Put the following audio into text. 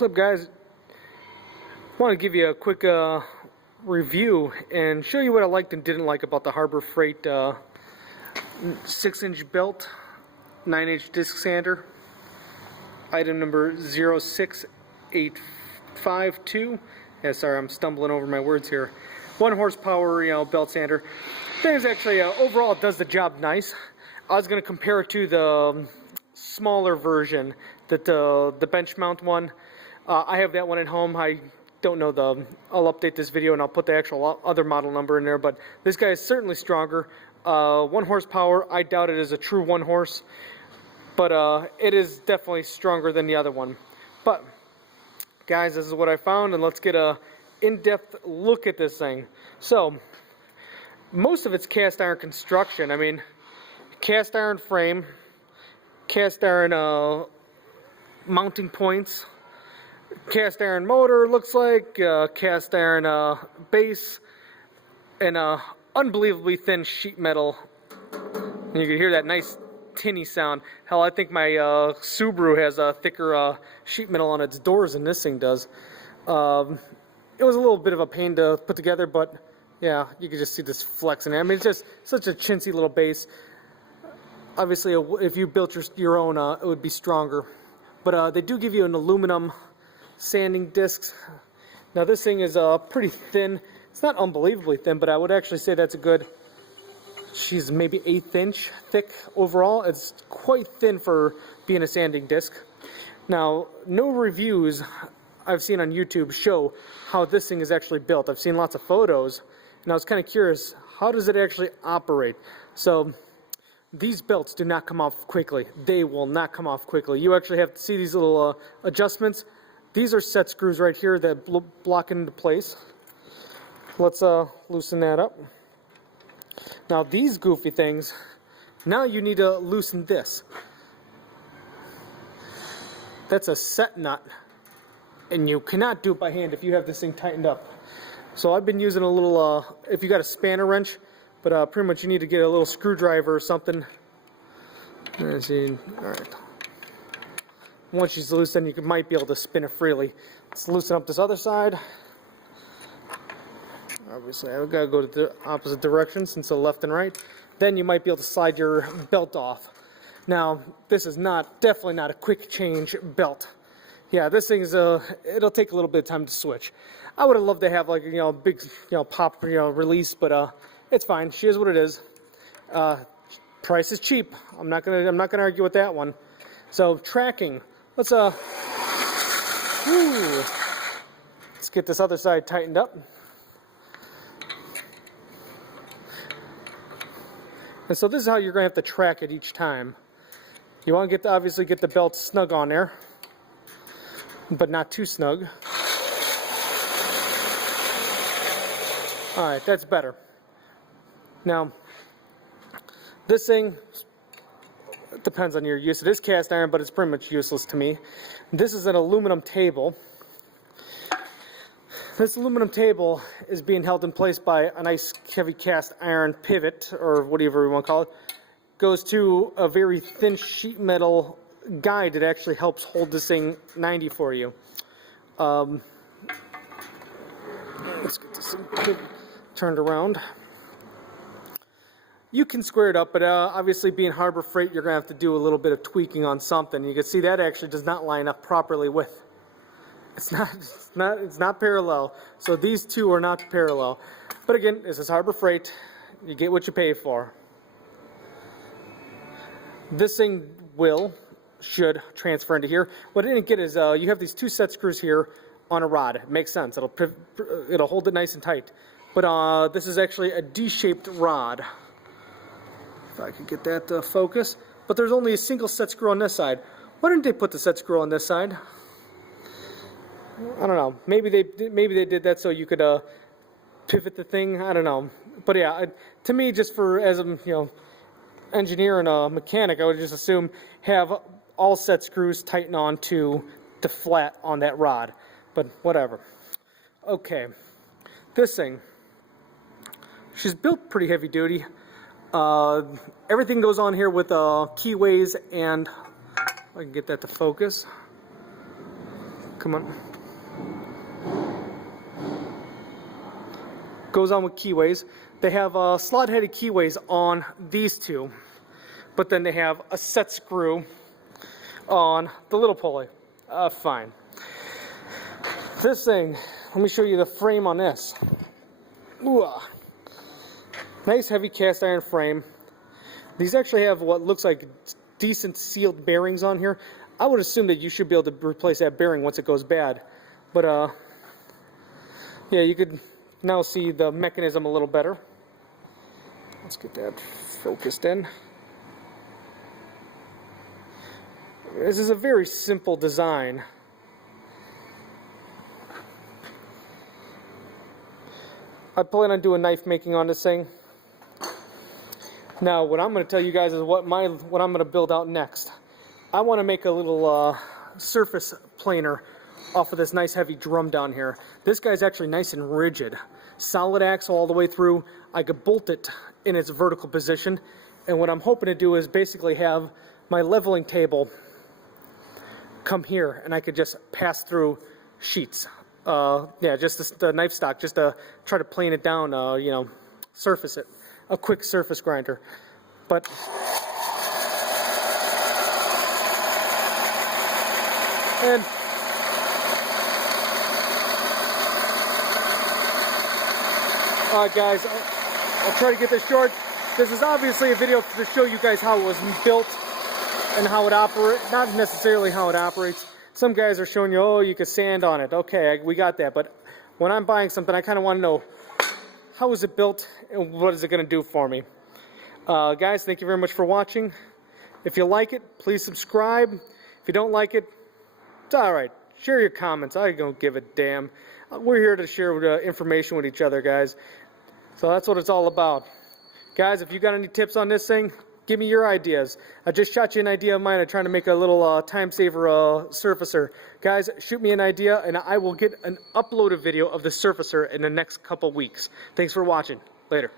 What's up, guys? I want to give you a quick review and show you what I liked and didn't like about the Harbor Freight 6-inch belt 9-inch disc sander, item number 06852. Yeah, sorry, I'm stumbling over my words here. 1 horsepower, belt sander. Thing is actually overall it does the job nice. I was going to compare it to the smaller version, that the bench mount one. I have that one at home. I don't know I'll update this video and I'll put the actual other model number in there, but this guy is certainly stronger. 1 horsepower. I doubt it is a true 1 horse, but it is definitely stronger than the other one. But guys, this is what I found, and let's get a in-depth look at this thing. So most of it's cast iron construction. I mean, cast iron frame, cast iron mounting points, cast iron motor, looks like, cast iron base, and unbelievably thin sheet metal. And you can hear that nice tinny sound. Hell, I think my Subaru has a thicker sheet metal on its doors than this thing does. It was a little bit of a pain to put together, but yeah, you can just see this flexing. I mean, it's just such a chintzy little base. Obviously, if you built your own, it would be stronger. But they do give you an aluminum sanding disc. Now this thing is pretty thin. It's not unbelievably thin, but I would actually say that's a good, she's maybe 1/8 inch thick overall. It's quite thin for being a sanding disc. Now, no reviews I've seen on YouTube show how this thing is actually built. I've seen lots of photos, and I was kind of curious, how does it actually operate? So these belts do not come off quickly. They will not come off quickly. You actually have to see these little adjustments. These are set screws right here that block it into place. Let's loosen that up. Now these goofy things, now you need to loosen this. That's a set nut, and you cannot do it by hand if you have this thing tightened up. So I've been using a little, if you got a spanner wrench, but pretty much you need to get a little screwdriver or something. Let's see. All right. Once she's loose, then you might be able to spin it freely. Let's loosen up this other side. Obviously, I've got to go to the opposite direction since the left and right. Then you might be able to slide your belt off. Now, this is definitely not a quick change belt. Yeah, this thing is it'll take a little bit of time to switch. I would have loved to have like a big pop release, but it's fine. She is what it is. Price is cheap. I'm not gonna argue with that one. So tracking. Let's get this other side tightened up. And so this is how you're going to have to track it each time. You want to obviously get the belt snug on there, but not too snug. Alright, that's better. Now, this thing, it depends on your use. It is cast iron, but it's pretty much useless to me. This is an aluminum table. This aluminum table is being held in place by a nice heavy cast iron pivot, or whatever we want to call it. Goes to a very thin sheet metal guide that actually helps hold this thing 90 for you. Let's get this thing turned around. You can square it up, but obviously being Harbor Freight, you're going to have to do a little bit of tweaking on something. You can see that actually does not line up properly with. It's not parallel. So these two are not parallel. But again, this is Harbor Freight. You get what you pay for. This thing should transfer into here. What I didn't get is you have these 2 set screws here on a rod. It makes sense. It'll hold it nice and tight. But this is actually a D-shaped rod. If I could get that to focus. But there's only a single set screw on this side. Why didn't they put the set screw on this side? I don't know. Maybe they did that so you could pivot the thing. I don't know. But yeah, to me, just as a engineer and a mechanic, I would just assume have all set screws tighten on to the flat on that rod. But whatever. Okay, this thing. She's built pretty heavy duty. Everything goes on here with keyways, and if I can get that to focus. Come on. Goes on with keyways. They have slot-headed keyways on these two, but then they have a set screw on the little pulley. Fine. This thing, let me show you the frame on this. Ooh, nice heavy cast iron frame. These actually have what looks like decent sealed bearings on here. I would assume that you should be able to replace that bearing once it goes bad. But yeah, you could now see the mechanism a little better. Let's get that focused in. This is a very simple design. I plan on doing knife making on this thing. Now, what I'm going to tell you guys is what I'm going to build out next. I want to make a little surface planer off of this nice heavy drum down here. This guy's actually nice and rigid. Solid axle all the way through. I could bolt it in its vertical position. And what I'm hoping to do is basically have my leveling table come here, and I could just pass through sheets. Yeah, just the knife stock, just to try to plane it down, you know, surface it. A quick surface grinder. But and alright guys, I'll try to get this short. This is obviously a video to show you guys how it was built and how it operates, not necessarily how it operates. Some guys are showing you, oh, you can sand on it. Okay, we got that. But when I'm buying something, I kind of want to know, how is it built and what is it going to do for me? Guys, thank you very much for watching. If you like it, please subscribe. If you don't like it, it's alright. Share your comments. I don't give a damn. We're here to share information with each other, guys. So that's what it's all about. Guys, if you got any tips on this thing, give me your ideas. I just shot you an idea of mine. I'm trying to make a little time saver surfacer. Guys, shoot me an idea and I will get an uploaded video of the surfacer in the next couple weeks. Thanks for watching. Later.